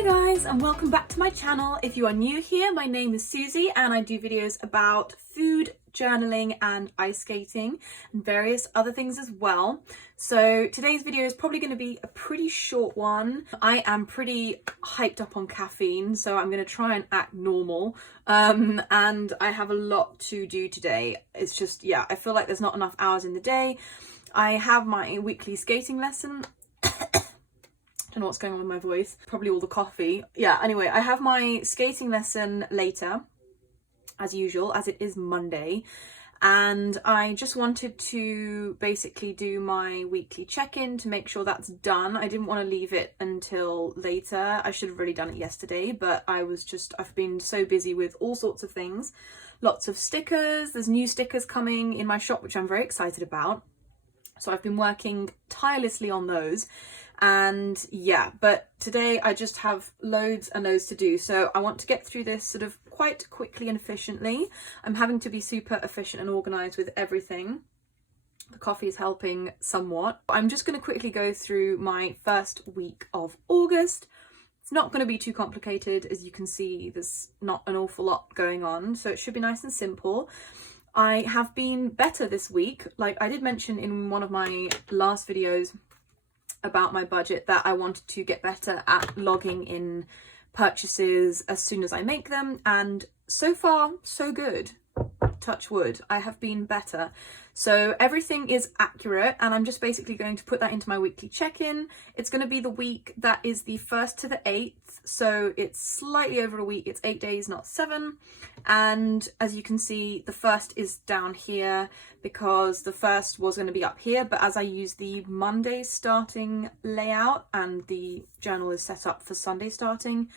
Hi guys, and welcome back to my channel. If you are new here, my name is Susie and I do videos about food, journaling and ice skating and various other things as well. So today's video is probably going to be a pretty short one. I am pretty hyped up on caffeine, so I'm going to try and act normal. And I have a lot to do today. It's just, yeah, I feel like there's not enough hours in the day. I have my weekly skating lesson. Don't know what's going on with my voice, probably all the coffee. Yeah, anyway, I have my skating lesson later, as usual, as it is Monday. And I just wanted to basically do my weekly check-in to make sure that's done. I didn't want to leave it until later. I should have really done it yesterday, but I've been so busy with all sorts of things. Lots of stickers. There's new stickers coming in my shop, which I'm very excited about. So I've been working tirelessly on those. And yeah, but today I just have loads and loads to do. So I want to get through this sort of quite quickly and efficiently. I'm having to be super efficient and organized with everything. The coffee is helping somewhat. I'm just going to quickly go through my first week of August. It's not going to be too complicated. As you can see, there's not an awful lot going on. So it should be nice and simple. I have been better this week. Like I did mention in one of my last videos about my budget that I wanted to get better at logging in purchases as soon as I make them, and so far so good. Touch wood, I have been better. So everything is accurate, and I'm just basically going to put that into my weekly check-in. It's going to be the week that is the 1st to the 8th, so it's slightly over a week. It's 8 days, not 7. And as you can see, the 1st is down here because the 1st was going to be up here, but as I use the Monday starting layout and the journal is set up for Sunday starting,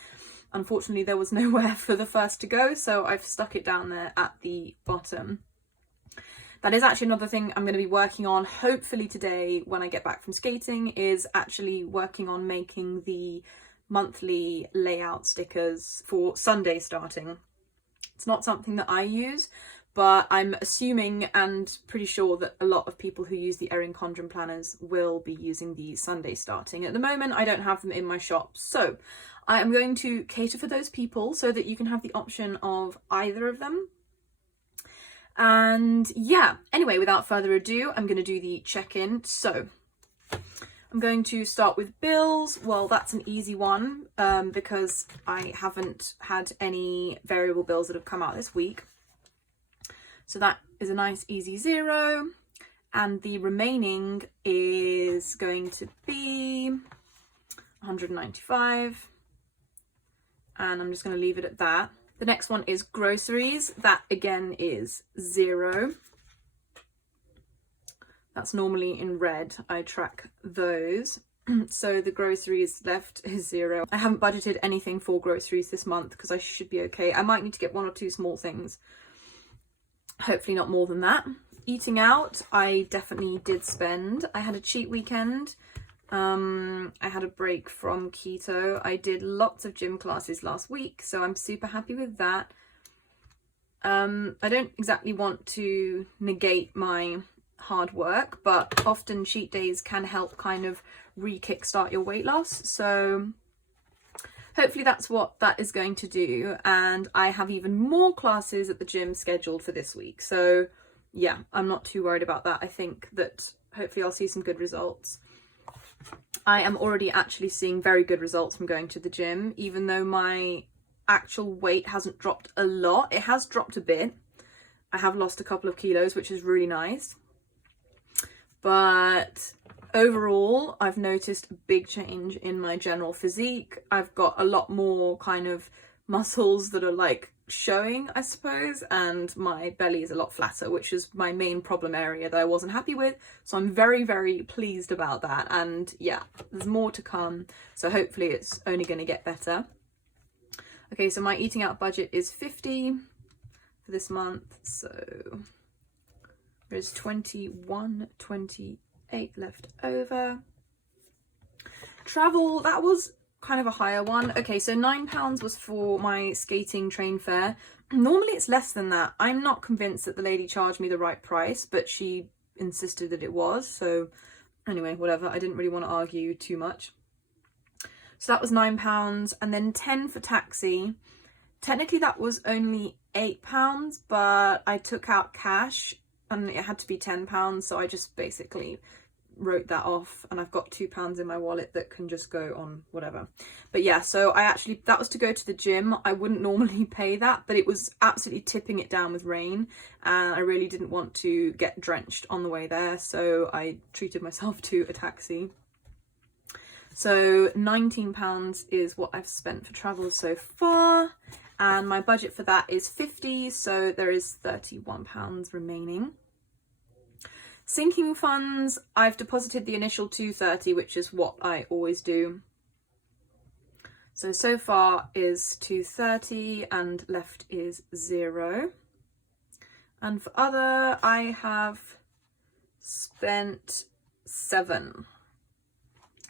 unfortunately there was nowhere for the 1st to go, so I've stuck it down there at the bottom. That is actually another thing I'm going to be working on hopefully today when I get back from skating, is actually working on making the monthly layout stickers for Sunday starting. It's not something that I use, but I'm assuming and pretty sure that a lot of people who use the Erin Condren planners will be using the Sunday starting. At the moment, I don't have them in my shop, so I am going to cater for those people so that you can have the option of either of them. And yeah, anyway, without further ado, I'm going to do the check-in. So I'm going to start with bills. Well, that's an easy one because I haven't had any variable bills that have come out this week. So that is a nice easy 0. And the remaining is going to be 195. And I'm just going to leave it at that. The next one is groceries. That again is 0. That's normally in red. I track those. So the groceries left is 0. I haven't budgeted anything for groceries this month because I should be okay. I might need to get 1 or 2 small things. Hopefully not more than that. Eating out, I definitely did spend. I had a cheat weekend. I had a break from keto. I did lots of gym classes last week, so I'm super happy with that. I don't exactly want to negate my hard work, but often cheat days can help kind of re-kickstart your weight loss. So hopefully that's what that is going to do. And I have even more classes at the gym scheduled for this week. So yeah, I'm not too worried about that. I think that hopefully I'll see some good results. I am already actually seeing very good results from going to the gym, even though my actual weight hasn't dropped a lot. It has dropped a bit. I have lost a couple of kilos, which is really nice. But overall, I've noticed a big change in my general physique. I've got a lot more kind of muscles that are like showing, I suppose, and my belly is a lot flatter, which is my main problem area that I wasn't happy with. So I'm very, very pleased about that. And yeah, there's more to come. So hopefully it's only going to get better. Okay, so my eating out budget is 50 for this month. So there's 28 left over. Travel, that was kind of a higher one. Okay, so £9 was for my skating train fare. Normally it's less than that. I'm not convinced that the lady charged me the right price, but she insisted that it was. So anyway, whatever. I didn't really want to argue too much. So that was £9, and then 10 for taxi. Technically that was only £8, but I took out cash and it had to be £10, so I just basically wrote that off, and I've got £2 in my wallet that can just go on whatever. But yeah, so that was to go to the gym. I wouldn't normally pay that, but it was absolutely tipping it down with rain, and I really didn't want to get drenched on the way there, so I treated myself to a taxi. So £19 is what I've spent for travel so far, and my budget for that is £50, so there is £31 remaining. Sinking funds, I've deposited the initial £230, which is what I always do. So far is £230 and left is £0. And for other, I have spent £7,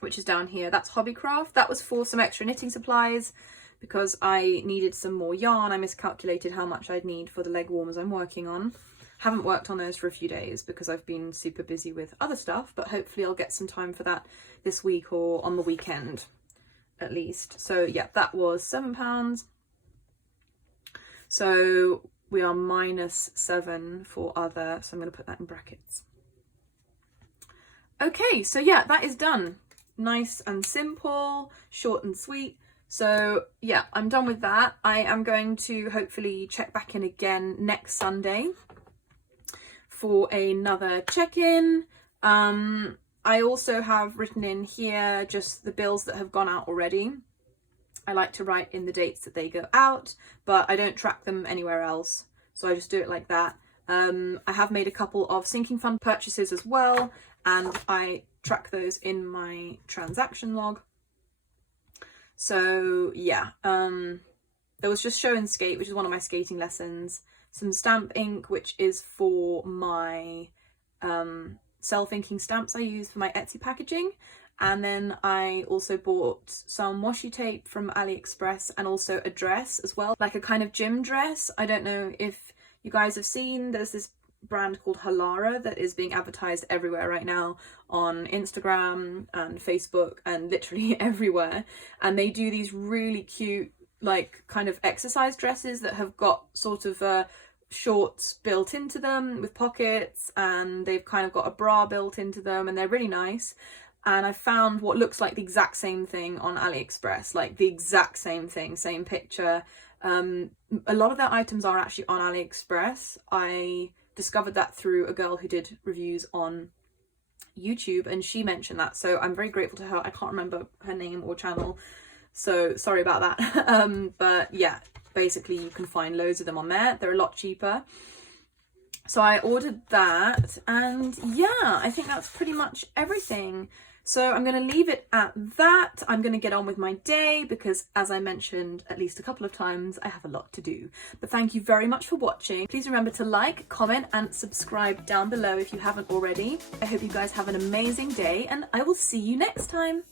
which is down here. That's Hobbycraft. That was for some extra knitting supplies because I needed some more yarn. I miscalculated how much I'd need for the leg warmers I'm working on. Haven't worked on those for a few days because I've been super busy with other stuff, but hopefully I'll get some time for that this week or on the weekend at least. So yeah, that was £7. So we are -7 for other, so I'm going to put that in brackets. Okay, so yeah, that is done. Nice and simple, short and sweet. So yeah, I'm done with that. I am going to hopefully check back in again next Sunday for another check-in. I also have written in here just the bills that have gone out already. I like to write in the dates that they go out, but I don't track them anywhere else, so I just do it like that. I have made a couple of sinking fund purchases as well, and I track those in my transaction log. So yeah, there was just show and skate, which is one of my skating lessons, some stamp ink, which is for my self-inking stamps I use for my Etsy packaging, and then I also bought some washi tape from AliExpress and also a dress as well, like a kind of gym dress. I don't know if you guys have seen, there's this brand called Halara that is being advertised everywhere right now on Instagram and Facebook and literally everywhere, and they do these really cute like kind of exercise dresses that have got sort of shorts built into them with pockets, and they've kind of got a bra built into them, and they're really nice. And I found what looks like the exact same thing on AliExpress, like the exact same thing, same picture. A lot of their items are actually on AliExpress. I discovered that through a girl who did reviews on YouTube, and she mentioned that, so I'm very grateful to her. I can't remember her name or channel, so sorry about that. But yeah, basically you can find loads of them on there. They're a lot cheaper. So I ordered that, and yeah, I think that's pretty much everything. So I'm going to leave it at that. I'm going to get on with my day because, as I mentioned at least a couple of times, I have a lot to do. But thank you very much for watching. Please remember to like, comment and subscribe down below if you haven't already. I hope you guys have an amazing day, and I will see you next time.